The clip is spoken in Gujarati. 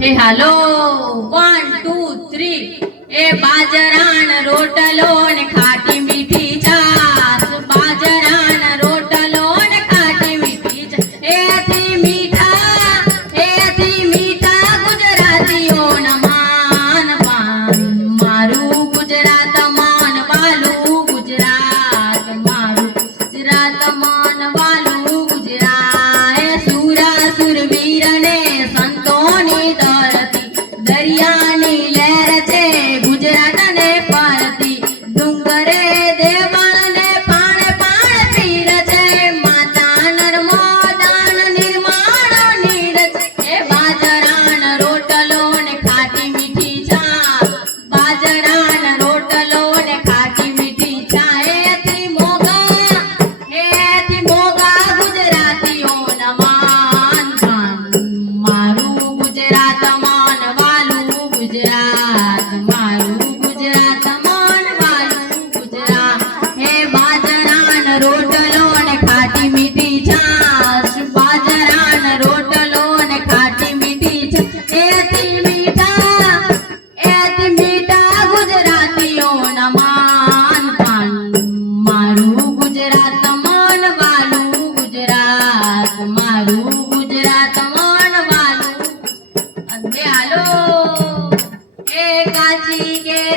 હે હાલો. વન ટુ થ્રી એ બાજરાણ રોટલો ને আলো এ কাজী কে